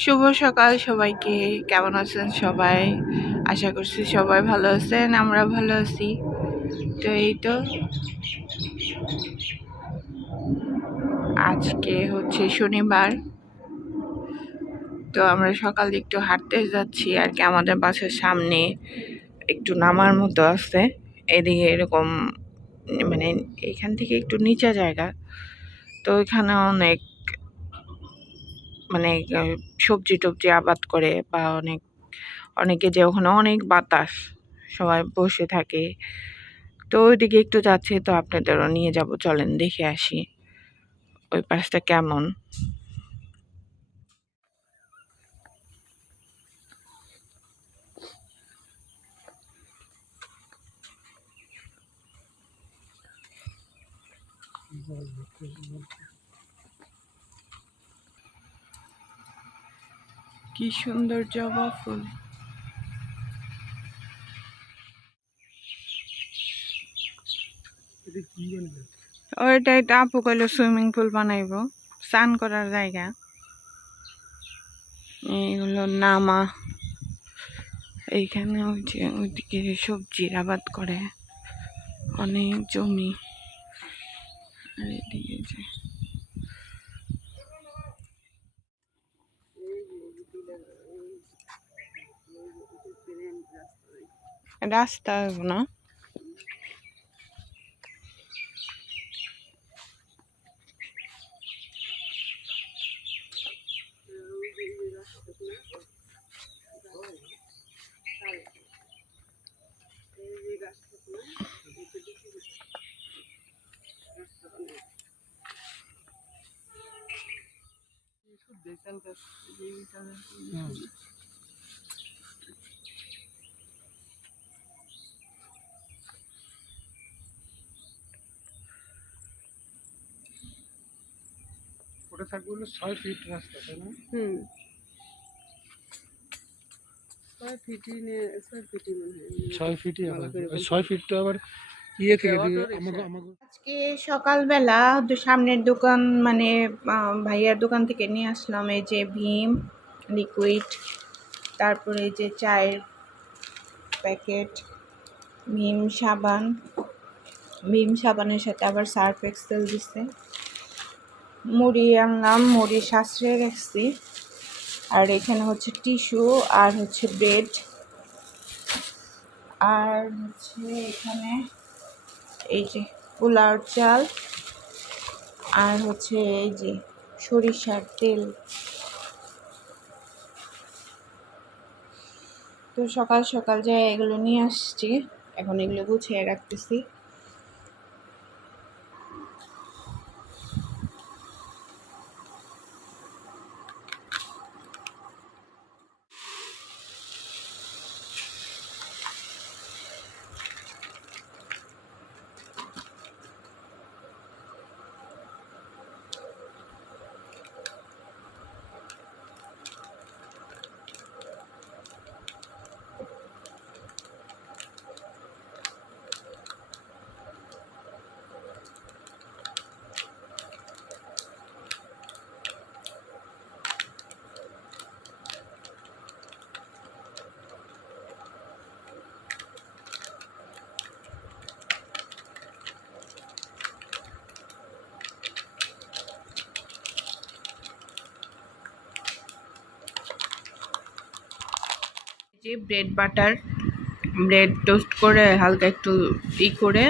শুভ সকাল সবাইকে। কেমন আছেন সবাই? আশা করছি সবাই ভালো আছেন, আমরা ভালো আছি। তো এই তো আজকে হচ্ছে শনিবার। তো আমরা সকালে একটু হাঁটতে যাচ্ছি আর কি। আমাদের বাসার সামনে একটু নামার মতো আছে, এদিকে এরকম মানে এখান থেকে একটু নিচা জায়গা। তো এখানে অনেক মানে সবজি টবজি আবাদ করে, বা অনেকে যে ওখানে অনেক বাতাস, সবাই বসে থাকে। তো ওইদিকে একটু যাচ্ছি, তো আপনাদেরও নিয়ে যাব, চলেন দেখে আসি ওই পাশটা কেমন। কি সুন্দর জবা ফুল। ওইটাই তো আপু কইলো সুইমিং পুল বানাইবো, স্নান করার জায়গা। এইগুলো নামা, এইখানে ওই যে ওইদিকে সবজির আবাদ করে, অনেক জমি। আর এদিকে যে রাস্তা না, ওটা থাকবে হলো 6 ফিট রাস্তা, তাই না? 6 ফিটই হবে। ওই 6 ফিটটা আবার ইয়ে থেকে আমাকে আজকে সকালবেলা সামনের দোকান মানে ভাইয়ার দোকান থেকে নিয়ে আসলাম এই যে ভীম লিকুইড, তারপরে এই যে চায়ের প্যাকেট, ভীম সাবান, ভীম সাবানের সাথে আবার সার্ফ এক্সেল দিছে। মুড়ি আনলাম, মুড়ি সাশ্রয়ে রাখছি। আর এখানে হচ্ছে টিস্যু, আর হচ্ছে ব্রেড, আর হচ্ছে এখানে এই যে পোলাওর চাল, আর হচ্ছে এই যে সরিষার তেল। তো সকাল সকাল যে এগুলো নিয়ে আসছি, এখন এগুলো গুছিয়ে রাখতেছি। যে ব্রেড বাটার, ব্রেড টোস্ট করে হালকা একটু করে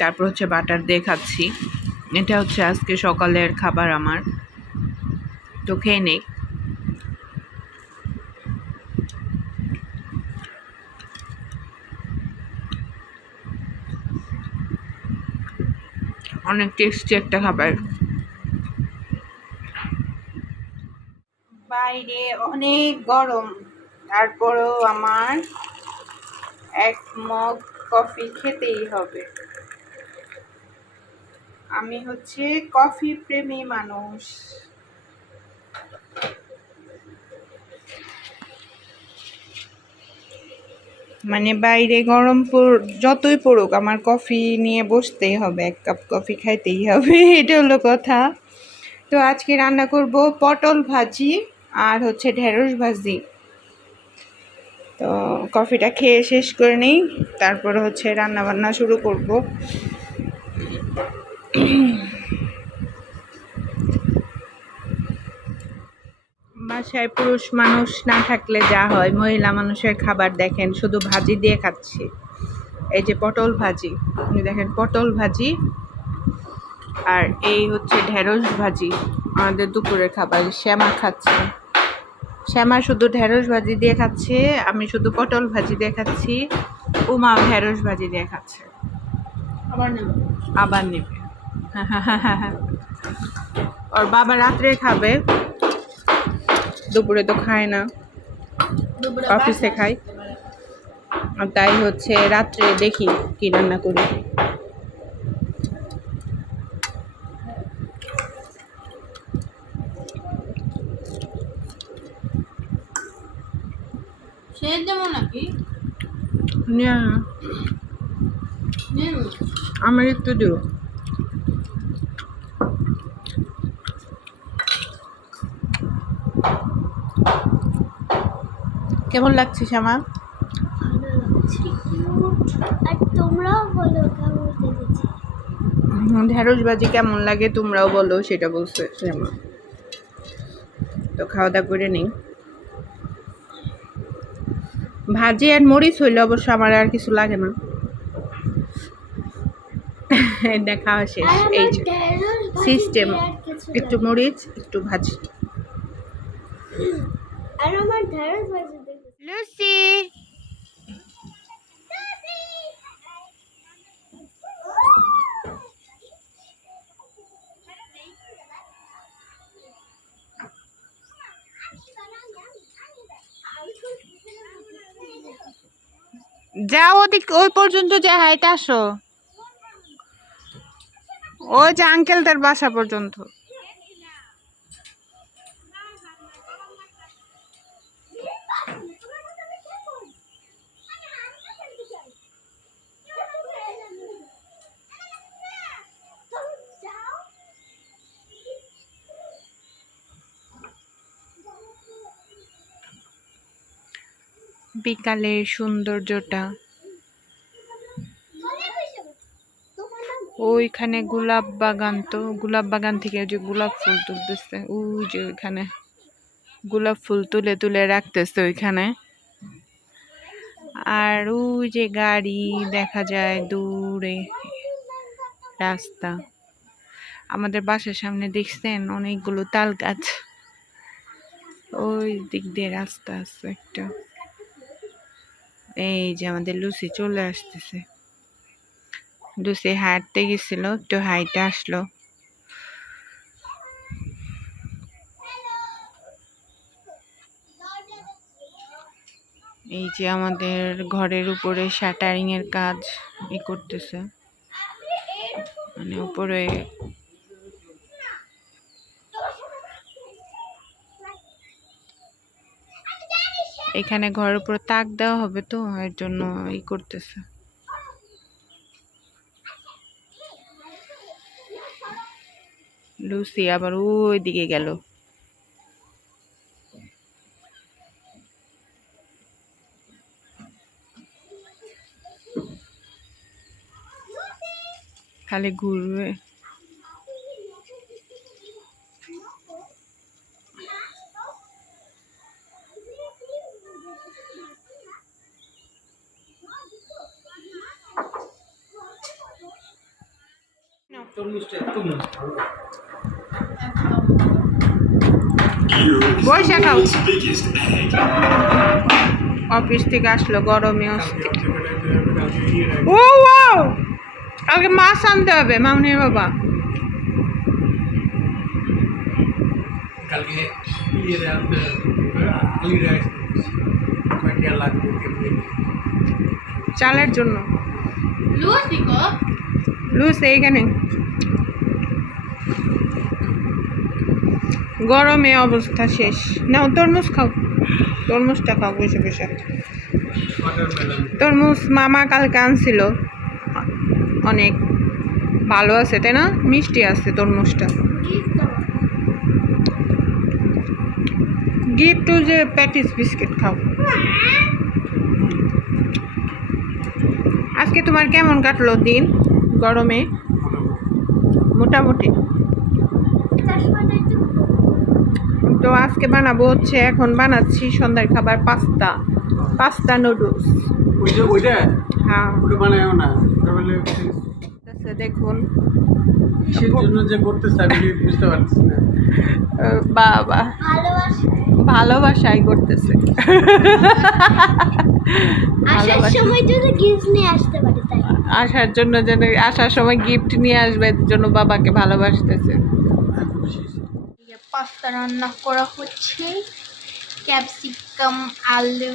তারপর হচ্ছে বাটার দিয়ে খাচ্ছি। এটা হচ্ছে আজকে সকালের খাবার আমার। তো খেয়ে নেই। অনেক টেস্টি একটা খাবার। বাইরে অনেক গরম, তারপরেও আমার এক মগ কফি খেতেই হবে। আমি হচ্ছে কফি প্রেমী মানুষ। মানে বাইরে গরম যতই পড়ুক, আমার কফি নিয়ে বসতেই হবে, এক কাপ কফি খাইতেই হবে। এটা হলো কথা। তো আজকে রান্না করব পটল ভাজি আর হচ্ছে ঢেঁড়স ভাজি। তো কফিটা খেয়ে শেষ করে নিই, তারপরে হচ্ছে রান্না বান্না শুরু করব। বাসায় পুরুষ মানুষ না থাকলে যা হয়, মহিলা মানুষের খাবার দেখেন শুধু ভাজি দিয়ে খাচ্ছি। এই যে পটল ভাজি, আপনি দেখেন পটল ভাজি, আর এই হচ্ছে ঢেঁড়স ভাজি। আমাদের দুপুরের খাবার। শ্যামা খাচ্ছে, শ্যামা শুধু ঢেঁড়স ভাজি দিয়ে খাচ্ছে, আমি শুধু পটল ভাজি দিয়ে খাচ্ছি, উমা ঢেঁড়স ভাজি দিয়ে খাচ্ছে। আবার নেবে ওর বাবা রাত্রে খাবে, দুপুরে তো খায় না, অফিসে খায়। তাই হচ্ছে রাত্রে দেখি কি রান্না করি। আমার একটু দিও। কেমন লাগছে শ্যামা? আর তোমরাও বলো কেমন লেগেছে। ঢেঁড়স ভাজি কেমন লাগে তোমরাও বলো, সেটা বলছে শ্যামা। তো খাওয়া দাওয়া করে নিই। ভাজি আর মরিচ হইলে অবশ্য আমার আর কিছু লাগে না। এটা খাওয়া শেষ। এই যে সিস্টেম, একটু মরিচ একটু ভাজি। আর আমার ঢেঁড়স ভাজি লুসি, যাও ওদিক, ওই পর্যন্ত যে হাইটে আসো, ওই যে আঙ্কেলদের বাসা পর্যন্ত। বিকালের সৌন্দর্যটা, ওইখানে গোলাপ বাগান, তো গোলাপ বাগান থেকে যে গোলাপ ফুল তুলতেছে, ওই যে ওইখানে গোলাপ ফুল তুলে তুলে রাখতেছে ওইখানে। আর ওই যে গাড়ি দেখা যায় দূরে, রাস্তা। আমাদের বাসার সামনে দেখছেন অনেকগুলো তাল গাছ, ওই দিক দিয়ে রাস্তা আছে একটা। এই যে আমাদের লুসি চলে আসতেছে। লুসি হাঁটতে গেছিল, একটু হাইটে আসলো। এই যে আমাদের ঘরের উপরে শাটারিং এর কাজ করতেছে, মানে উপরে এখানে ঘরের উপর তাক দেওয়া হবে, তো এর জন্য করতেছে। লুসি আবার ওই দিকে গেল। খালি ঘুরবে। বৈশা খাও। অফিস থেকে আসলো, গরমে অস্থির। ও ওয়াও, কালকে মাছ আনতে হবে মামনির বাবা। চালের জন্য লুস এইখানে গরমে অবস্থা শেষ। নাও তরমুজ খাও, তরমুজটা খাও বসে বসে। তরমুজ মামা কালকে আনছিল, অনেক ভালো আছে তাই না, মিষ্টি আছে তরমুজটা। গিফট যে প্যাটিস বিস্কিট খাও। আজকে তোমার কেমন কাটলো দিন গরমে? মোটামুটি। চশমাটা একটু তো আজকে বানাবো হচ্ছে, এখন বানাচ্ছি সন্ধ্যার খাবার পাস্তা নুডলস। ওইটা হ্যাঁ ওটা বানায় না, ওটা বলে দেখুন কিসের জন্য যে করতেছে আমি বুঝতে পারছি না। বাবা ভালোবাসা। ভালোবাসাই করতেছে। আসার সময় যদি গিফট নিয়ে আসতে পারি তাই। আসার জন্য যেন আসার সময় গিফট নিয়ে আসবে, এর জন্য বাবাকে ভালোবাসতেছে। আমি খুশি হয়েছি। পাস্তা রান্না করা হচ্ছে, ক্যাপসিকাম, আলু,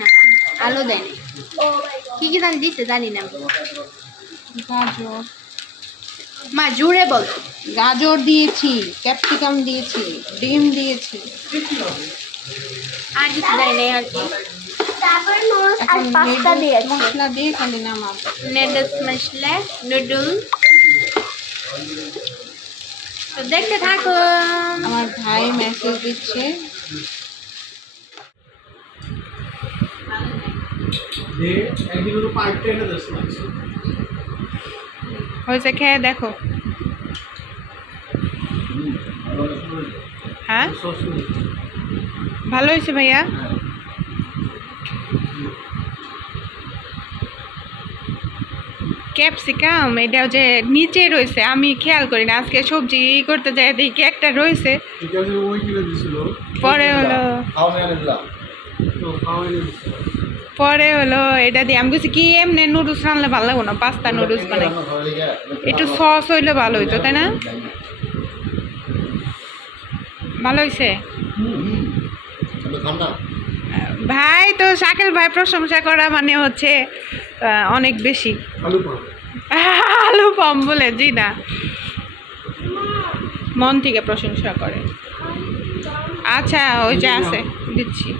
না আলু দেয়নি, কি কি জানি দিচ্ছে জানি না। গাজর মা জুড়ে বলো। গাজর দিয়েছি, ক্যাপসিকাম দিয়েছি, ডিম দিয়েছি। আর কিছু জানি না আর কি। তারপর নুডলস আর এখন পাস্তা noodles দিয়েছি। মশলা দিয়ে খালি নামাবো। নুডলস মশলা, নুডল। তো দেখতে থাকুন। আমার ভাই মেসেজ দিচ্ছে। যে একদিন ওর পাইপটা এনে দিস না। হয়েছে, খেয়ে দেখো। হ্যাঁ সস করে। ভালো হয়েছে ভাইয়া। ক্যাপসিকাম এটাও যে নিচে রয়েছে, আমি খেয়াল করি না। আজকে সবজি করতে যাই দেখি একটা রয়েছে, ঠিক আছে, ওই কিনে দিছিল। পরে হলো তো খাওয়াই এনে দিছিল। পরে হলো এটা দিয়ে আমি বলছি কি এমনি নুডলস রানলে ভালো লাগবো না, পাস্তা নুডলস বানাই একটু সস হইলে ভালো হইতো, তাই না? ভালো হয়েছে ভাই। তো শাকিল ভাই প্রশংসা করা মানে হচ্ছে অনেক বেশি। আলু পাম। আলু পাম বলে, জি না, মন থেকে প্রশংসা করে। আচ্ছা ওই যে আছে দিচ্ছি।